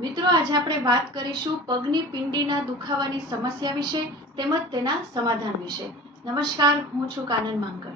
મિત્રો, આજે આપણે વાત કરીશું પગની પિંડીના દુખાવાની સમસ્યા વિશે તેમજ તેના સમાધાન વિશે. નમસ્કાર, હું છું કાનન માંકર.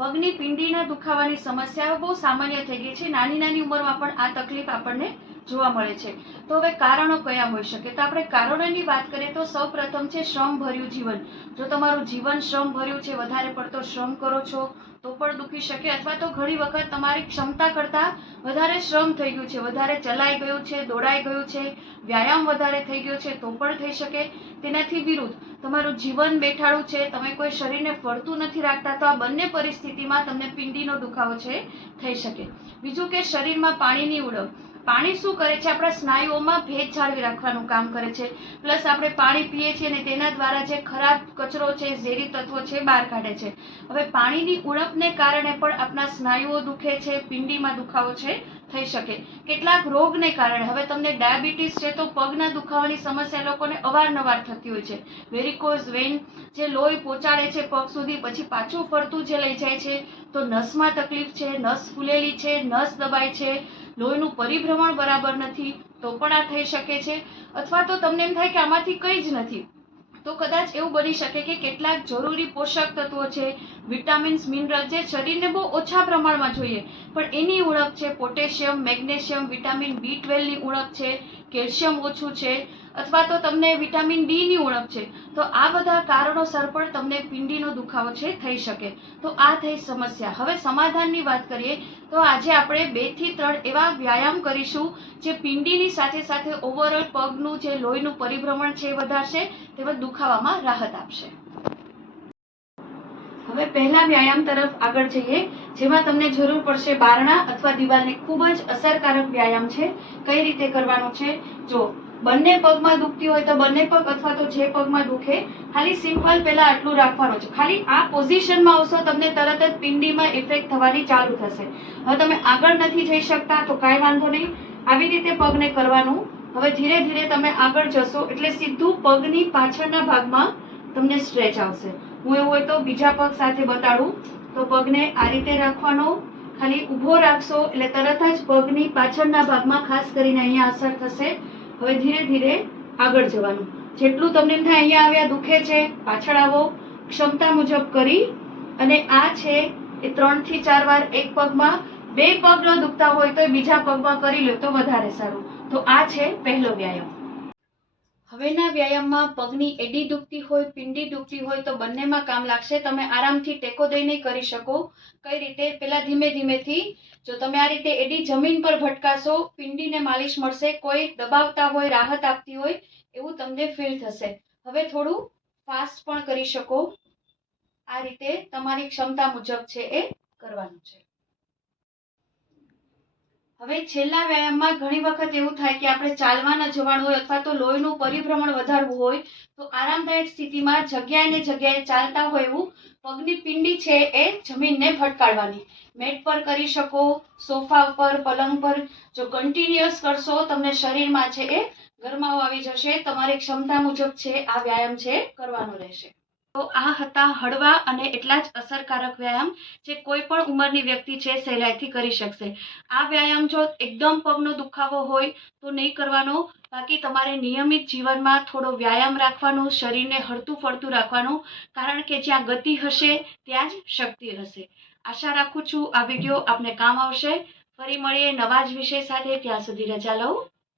પગની પિંડીના દુખાવાની સમસ્યાઓ બહુ સામાન્ય થઈ ગઈ છે. નાની નાની ઉંમરમાં પણ આ તકલીફ આપણને જોવા મળે છે. તો હવે કારણો કયા હોઈ શકે? તો આપણે કારણોની વાત કરીએ તો સૌ પ્રથમ છે શ્રમભર્યું જીવન. જો તમારું જીવન શ્રમભર્યું છે, વધારે પડતો શ્રમ કરો છો તો પણ દુખી શકે, અથવા તો ઘણી વખત તમારી ક્ષમતા કરતા વધારે શ્રમ થઈ ગયું છે, વધારે ચલાઈ ગયું છે, દોડાઈ ગયું છે, વ્યાયામ વધારે થઈ ગયો છે તો પણ થઈ શકે. તેનાથી વિરુદ્ધ તમારું જીવન બેઠાડું છે, તમે કોઈ શરીરને ફરતું નથી રાખતા, તો આ બંને પરિસ્થિતિમાં તમને પિંડીનો દુખાવો છે થઈ શકે. બીજું કે શરીરમાં પાણીની ઉણપ. પાણી શું કરે છે? આપણા સ્નાયુઓમાં ભેજ જાળવી રાખવાનું કામ કરે છે. પ્લસ આપણે પાણી પીએ છીએ અને તેના દ્વારા જે ખરાબ કચરો છે, ઝેરી તત્વો છે, બહાર કાઢે છે. હવે પાણીની ઉણપને કારણે પણ આપણા સ્નાયુઓ દુખે છે, પિંડીમાં દુખાવો છે થઈ શકે. કેટલાક રોગને કારણે, હવે તમને ડાયાબિટીસ છે તો પગના દુખાવાની સમસ્યા લોકોને અવારનવાર થતી હોય છે. વેરિકોઝ વેઇન જે લોહી પહોંચાડે છે પગ સુધી, પછી પાછું ફરતું જે લઈ જાય છે, તો નસમાં તકલીફ છે, નસ ફૂલેલી છે, નસ દબાય છે, લોહીનું પરિભ્રમણ બરાબર નથી તો પણ આ થઈ શકે છે. અથવા તો તમને એમ થાય કે આમાંથી કંઈ જ નથી, તો કદાચ એવું બની શકે કે કેટલાક જરૂરી પોષક તત્વો છે, વિટામિન્સ, મિનરલ જે શરીરને બહુ ઓછા પ્રમાણમાં જોઈએ પણ એની ઉણપ છે. પોટેશિયમ, મેગ્નેશિયમ, વિટામિન B12 ની ઉણપ છે, કેલ્શિયમ ઓછું છે, અથવા તો તમને વિટામિન D ની ઉણપ છે. તો આ બધા કારણોસર પણ તમને પિંડીનો દુખાવો છે થઈ શકે. તો આ થઈ સમસ્યા. હવે સમાધાનની વાત કરીએ તો આજે આપણે 2 થી 3 એવા વ્યાયામ કરીશું જે પિંડીની સાથે સાથે ઓવરઓલ પગનું જે લોહીનું પરિભ્રમણ છે એ વધારશે તેમજ દુખાવામાં રાહત આપશે. હવે પહેલા વ્યાયામ તરફ આગળ જઈએ, જેમાં તમને જરૂર પડશે બારણા અથવા દિવાલને. ખૂબ જ અસરકારક વ્યાયામ છે. કઈ રીતે કરવાનો છે? જો બંને પગમાં દુખતી હોય તો બંને પગ, અથવા તો જે પગમાં દુખે, ખાલી સિમ્પલ પહેલા આટલું રાખવાનું છે. ખાલી આ પોઝિશનમાં આવશો તમને તરત જ પિંડીમાં ઇફેક્ટ થવાની ચાલુ થશે. હવે તમે આગળ નથી જઈ શકતા તો કાંઈ વાંધો નહીં, આવી રીતે પગને કરવાનું. હવે ધીરે ધીરે તમે આગળ જશો એટલે સીધું પગની પાછળના ભાગમાં તમને સ્ટ્રેચ આવશે. હું એવું હોય તો બીજા પગ સાથે બતાડું. તો પગને આ રીતે રાખવાનો, ખાલી ઊભો રાખશો એટલે તરત જ પગની પાછળના ભાગમાં ખાસ કરીને અહીંયા અસર થશે. હવે ધીરે ધીરે આગળ જવાનું. જેટલું તમને એમ થાય અહીંયા આવ્યા દુખે છે, પાછળ આવો, ક્ષમતા મુજબ કરી. અને આ છે એ 3 થી 4 વાર એક પગમાં. 2 પગ ન દુખતા હોય તો બીજા પગમાં કરી લો તો વધારે સારું. તો આ છે પહેલો વ્યાયામ. હવેના વ્યાયામમાં પગની એડી દુખતી હોય, પિંડી દુખતી હોય તો બંનેમાં કામ લાગશે. તમે આરામથી ટેકો દઈને કરી શકો. કઈ રીતે? પેલા ધીમે ધીમેથી. જો તમે આ રીતે એડી જમીન પર ભટકાશો, પિંડીને માલિશ મળશે. કોઈ દબાવતા હોય, રાહત આપતી હોય એવું તમને ફીલ થશે. હવે થોડું ફાસ્ટ પણ કરી શકો. આ રીતે તમારી ક્ષમતા મુજબ છે એ કરવાનું છે. હવે છેલ્લા વ્યાયામમાં ઘણી વખત એવું થાય કે આપણે ચાલવા ન જવાનું હોય અથવા તો લોહીનું પરિભ્રમણ વધારવું હોય તો આરામદાયક સ્થિતિમાં જગ્યાએ ને જગ્યાએ ચાલતા હોય એવું પગની પિંડી છે એ જમીનને ભટકાડવાની. મેટ પર કરી શકો, સોફા પર, પલંગ પર. જો કન્ટિન્યુઅસ કરશો તમને શરીરમાં છે એ ગરમાવો આવી જશે. તમારી ક્ષમતા મુજબ છે આ વ્યાયામ છે કરવાનો રહેશે. તો આ હતા હળવા અને એટલા જ અસરકારક વ્યાયામ જે કોઈ પણ ઉંમરની વ્યક્તિ છે સહેલાઈથી કરી શકશે. આ વ્યાયામ જો એકદમ પગનો દુખાવો હોય તો નહીં કરવાનો. બાકી તમારે નિયમિત જીવનમાં થોડો વ્યાયામ રાખવાનો, શરીરને હળતું ફરતું રાખવાનું. કારણ કે જ્યાં ગતિ હશે ત્યાં જ શક્તિ હશે. આશા રાખું છું આ વિડીયો આપને કામ આવશે. ફરી મળીએ નવા જ વિષય સાથે. ત્યાં સુધી રજા લઉં.